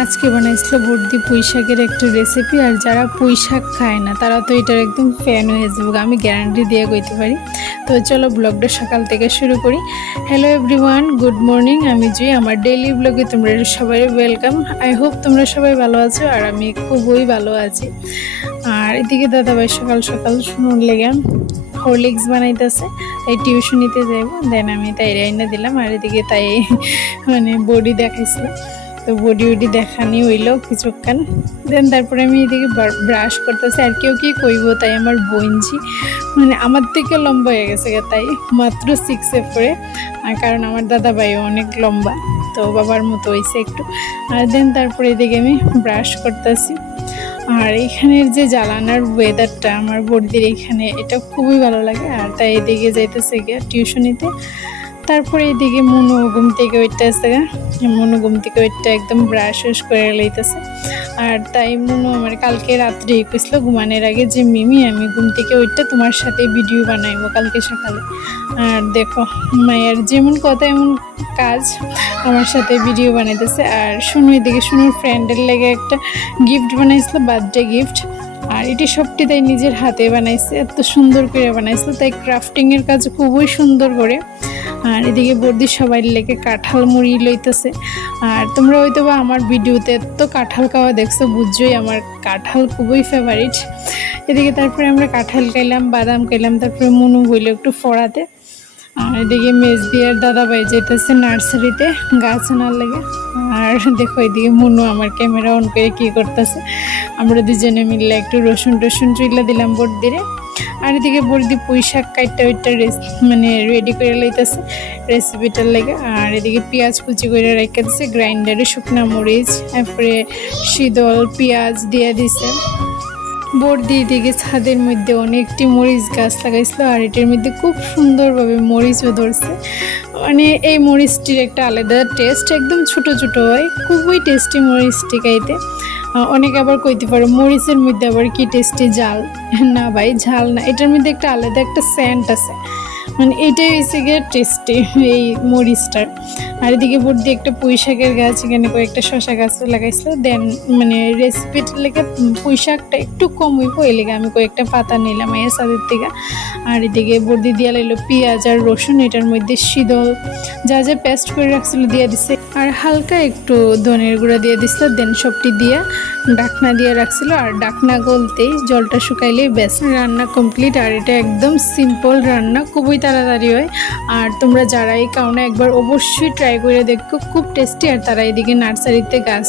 আজকে বানাইছিল বর্দি পুঁই শাকের একটা রেসিপি। আর যারা পুঁই শাক খায় না তারা তো এটার একদম ফ্যান হয়ে যাবে, আমি গ্যারান্টি দিয়ে কইতে পারি। তো চলো ব্লগটা সকাল থেকে শুরু করি। Hello everyone, good morning. আমি জুই, আমার ডেইলি ব্লগে তোমরা সবাই ওয়েলকাম। আই হোপ তোমরা সবাই ভালো আছো, আর আমি খুবই ভালো আছি। আর এদিকে দাদাভাই সকাল সকাল শুনুন লেগে হরলিক্স বানাইতেছে, তাই টিউশনিতে যাইব। দেন আমি তাই রাইনা দিলাম, আর এদিকে তাই বডি দেখাইছিল, তো বডি উডি দেখানি হইলো কিছুক্ষণ। দেন তারপরে আমি এদিকে ব্রাশ করতেছি। আর কেউ কি কইব, তাই আমার বোনজি আমার থেকে লম্বা হয়ে গেছে, তাই মাত্র 6-এ পড়ে। আর কারণ আমার দাদা ভাইও অনেক লম্বা, তো বাবার মতো হয়েছে একটু। আর দেন তারপরে এদিকে আমি ব্রাশ করতেছি। আর এখানের যে জ্বালানার ওয়েদারটা আমার বর্দির এখানে, এটা খুবই ভালো লাগে। আর তাই এদিকে যাইতেছে গিয়ে টিউশনিতে। তারপরে এদিকে মনু ঘুম থেকে উঠতেছে, মনু ঘুম থেকে উঠতে একদম ব্রাশ ওয়াশ করে লইতেছে। আর তাই মনু আমার কালকে রাত্রে কইছিল ঘুমানোর আগে যে মিমি আমি ঘুম থেকে উঠতে তোমার সাথে ভিডিও বানাইবো কালকে সকালে। আর দেখো মায়ের যেমন কথা এমন কাজ, আমার সাথে ভিডিও বানাইতেছে। আর শুনু এদিকে শুনুর ফ্রেন্ডের লেগে একটা গিফট বানাইছিল, বার্থডে গিফট। আর এটি সবটি তাই নিজের হাতে বানাইছে, এত সুন্দর করে বানাইছে, তাই ক্রাফটিংয়ের কাজ খুবই সুন্দর করে। আর এদিকে বর্দি সবাই লেগে কাঁঠাল মুড়ি লইতেছে। আর তোমরা হয়তো বা আমার ভিডিওতে তো কাঁঠাল খাওয়া দেখছো, বুঝছোই আমার কাঁঠাল খুবই ফেভারিট। এদিকে তারপরে আমরা কাঁঠাল খাইলাম, বাদাম খাইলাম, তারপরে মনু হইলো একটু ফড়াতে। আর এদিকে মেজদিয়ার দাদাভাই যেতেছে নার্সারিতে গাছ আনার লেগে। আর দেখো এদিকে মনু আমার ক্যামেরা অন করে কি করতেছে। আমরা দুজনে মিললে একটু রসুন টসুন চুইলা দিলাম বর্দিরে। আর এদিকে বর্দি পুঁই শাক কাটটা ওইটা রেডি করে লইতেছে রেসিপিটার লেগে। আর এদিকে পেঁয়াজ কুচি করে রেখে দিছে গ্রাইন্ডারে, শুকনা মরিচ, তারপরে শীতল পেঁয়াজ দিয়ে দিছে। বর্দি এদিকে ছাদের মধ্যে অনেকটি মরিচ গাছ লাগাইছিল, আর এটার মধ্যে খুব সুন্দরভাবে মরিচও ধরছে। এই মরিচটির একটা আলাদা টেস্ট, একদম ছোট ছোট হয়, খুবই টেস্টি মরিচটি খাইতে। অনেকে আবার কইতে পারো মরিচের মধ্যে আবার কি টেস্টি, ঝাল না ভাই, ঝাল না, এটার মধ্যে একটা আলাদা একটা সেন্ট আছে, এইটাই হয়েছে গিয়ে টেস্টি এই মরিচটার। আর এদিকে বর্দি একটা পুঁই শাকের গাছ, এখানে কয়েকটা শশা গাছ লাগাইছিল। দেন রেসিপিটার লেগে পুঁই শাকটা একটু কম হইব, এই লেগে আমি কয়েকটা পাতা নিলাম এই সাদের থেকে। আর এদিকে বর্দি দিয়া লাইলো পেঁয়াজ আর রসুন, এটার মধ্যে শীতল যা যা পেস্ট করে রাখছিল দিয়ে দিছে, আর হালকা একটু ধনের গুঁড়া দিয়ে দিছিল। দেন সবটি দিয়া ডাকনা দিয়ে রাখছিল, আর ডাকনা গলতেই জলটা শুকাইলেই ব্যাস রান্না কমপ্লিট। আর এটা একদম সিম্পল রান্না, খুবই তাড়াতাড়ি হয়। আর তোমরা যারাই খাও না একবার অবশ্যই ট্রাই করে দেখো, খুব টেস্টি। আর তারা এদিকে নার্সারিতে গাছ